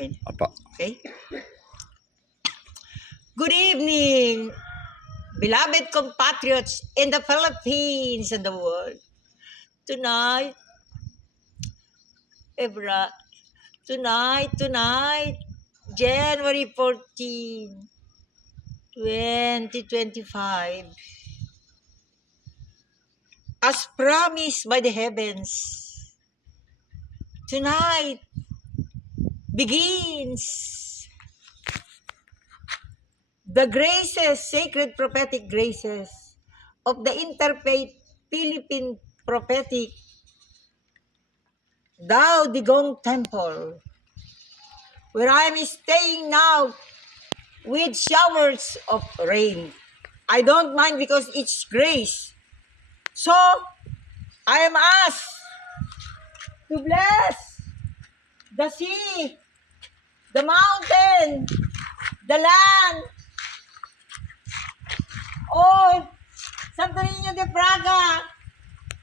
Okay. Opo. Okay? Good evening, beloved compatriots in the Philippines and the world. Tonight, January 14, 2025, as promised by the heavens, tonight begins the graces, sacred prophetic graces of the Interfaith Philippine Prophetic Dao Digong Temple, where I am staying now with showers of rain. I don't mind because it's grace. So, I am asked to bless the sea, the mountain, the land. Oh, Santo Niño de Praga,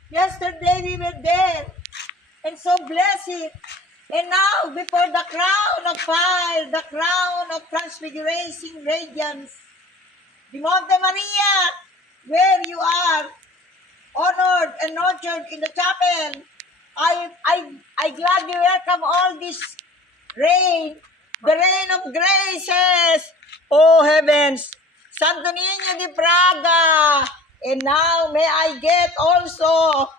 yesterday we were there and so bless it. And now, before the crown of fire, the crown of transfiguration radiance, the Monte Maria, where you are honored and nurtured in the chapel, I gladly welcome all this rain, the rain of graces, oh heavens, Santo Niño de Praga. And now may I get also,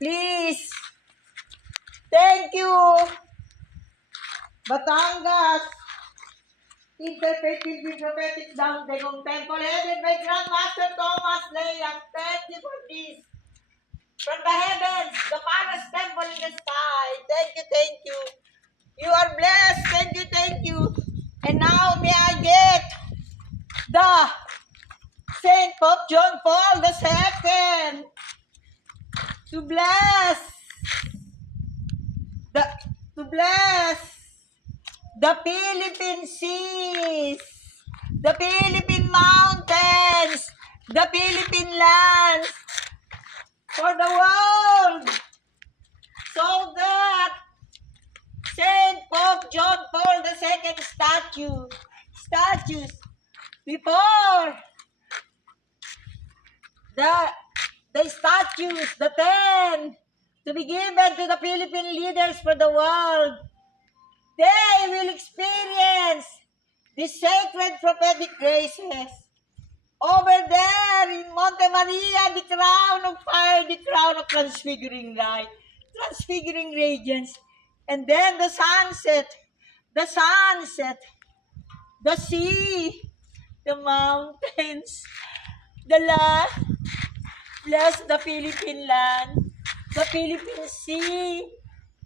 please, thank you, Batangas Interfaith Philippine Prophetic Dao Digong Temple, headed by Grandmaster Thomas Layang. Thank you for this. From the heavens, the Paras Temple in the sky. Thank you. You are blessed. Thank you. And now may I get the Saint Pope John Paul II to bless the Philippine seas, the Philippine mountains, the Philippine lands for the world, so that Saint Pope John Paul II statues before the statues, the 10, to be given to the Philippine leaders for the world. They will experience the sacred prophetic graces. Over there in Monte Maria, the crown of fire, the crown of transfiguring light, transfiguring radiance. And then the sunset, the sea, the mountains, the land. Bless the Philippine land, the Philippine sea,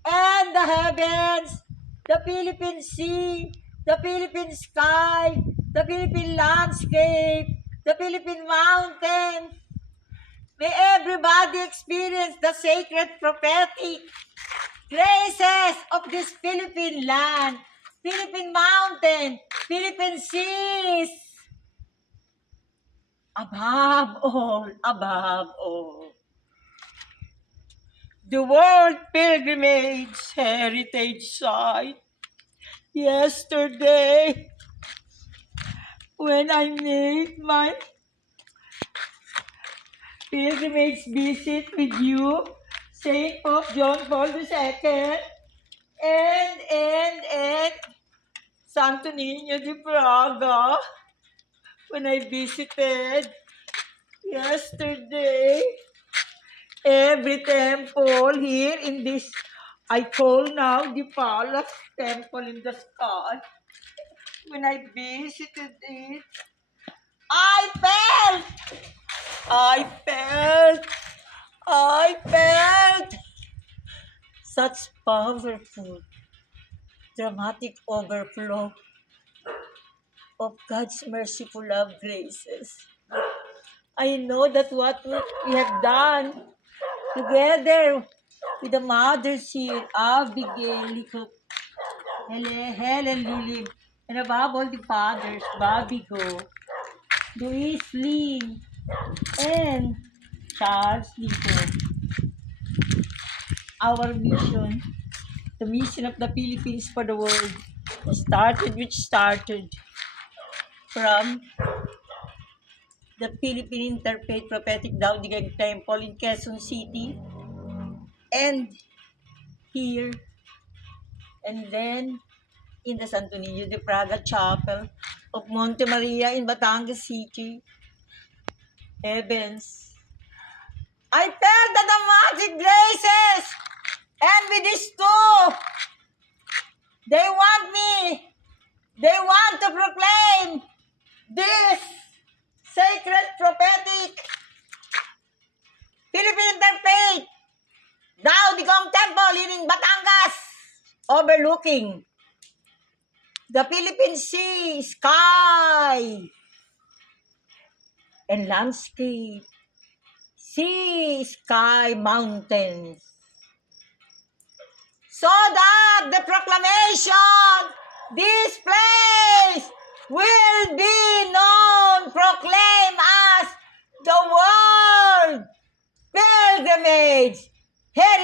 and the heavens, the Philippine sea, the Philippine sky, the Philippine landscape, the Philippine mountain. May everybody experience the sacred prophetic graces of this Philippine land, Philippine mountain, Philippine seas. Above all, the World Pilgrimage Heritage Site. Yesterday, when I made my pilgrimage visit with you, Saint Pope John Paul II, and Santo Niño de Praga, when I visited yesterday, every temple here in this, I call now the Palace Temple in the sky. When I visited it, I felt such powerful, dramatic overflow of God's merciful love graces. I know that what we have done together with the mothers here, Abigail, Helen, Lily, and above all the fathers, Bobby Go, Luis Lim, and Charles Lito. Our mission the mission of the Philippines for the world started from the Philippine Interfaith Prophetic Daodigang Temple in Quezon City, and here, and then in the Santo Niño de Praga Chapel of Monte Maria in Batangas City, Heavens. I felt that the magic graces, and with these two, they want to proclaim this sacred prophetic Philippine Interfaith Daodigong Temple here in Batangas, overlooking the Philippine Sea, sky, and landscape, sea, sky, mountains. So that the proclamation, this place will be known, proclaimed as the world pilgrimage heritage